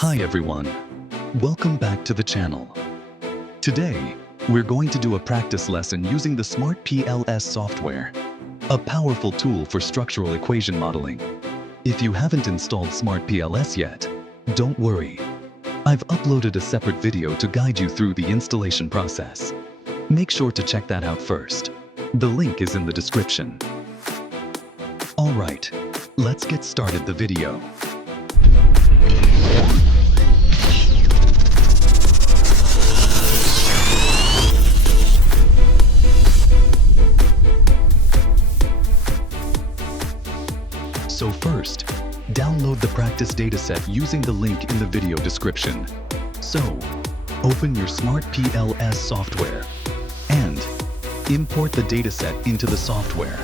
Hi everyone, welcome back to the channel. Today, we're going to do a practice lesson using the SmartPLS software, a powerful tool for structural equation modeling. If you haven't installed SmartPLS yet, don't worry. I've uploaded a separate video to guide you through the installation process. Make sure to check that out first. The link is in the description. Alright, let's get started the video. So first, download the practice dataset using the link in the video description. So, open your SmartPLS software and import the dataset into the software.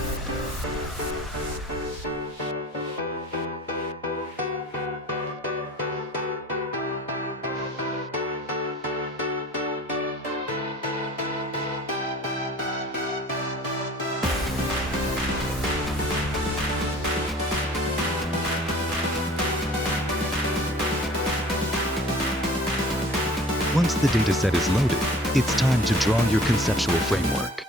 Once the dataset is loaded, it's time to draw your conceptual framework.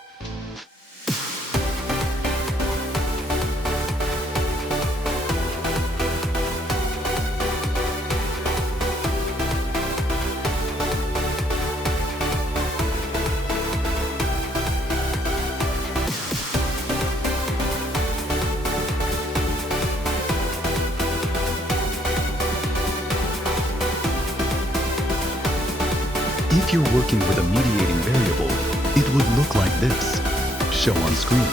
If you're working with a mediating variable, it would look like this, show on screen.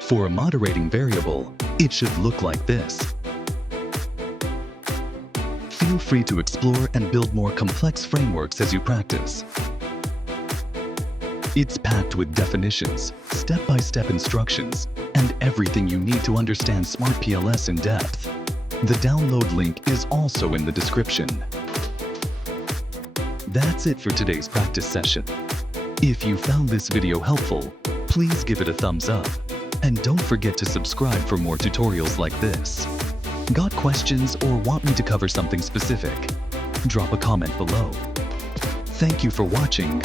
For a moderating variable, it should look like this. Feel free to explore and build more complex frameworks as you practice. It's packed with definitions, step-by-step instructions, and everything you need to understand SmartPLS in depth. The download link is also in the description. That's it for today's practice session. If you found this video helpful, please give it a thumbs up. And don't forget to subscribe for more tutorials like this. Got questions or want me to cover something specific? Drop a comment below. Thank you for watching.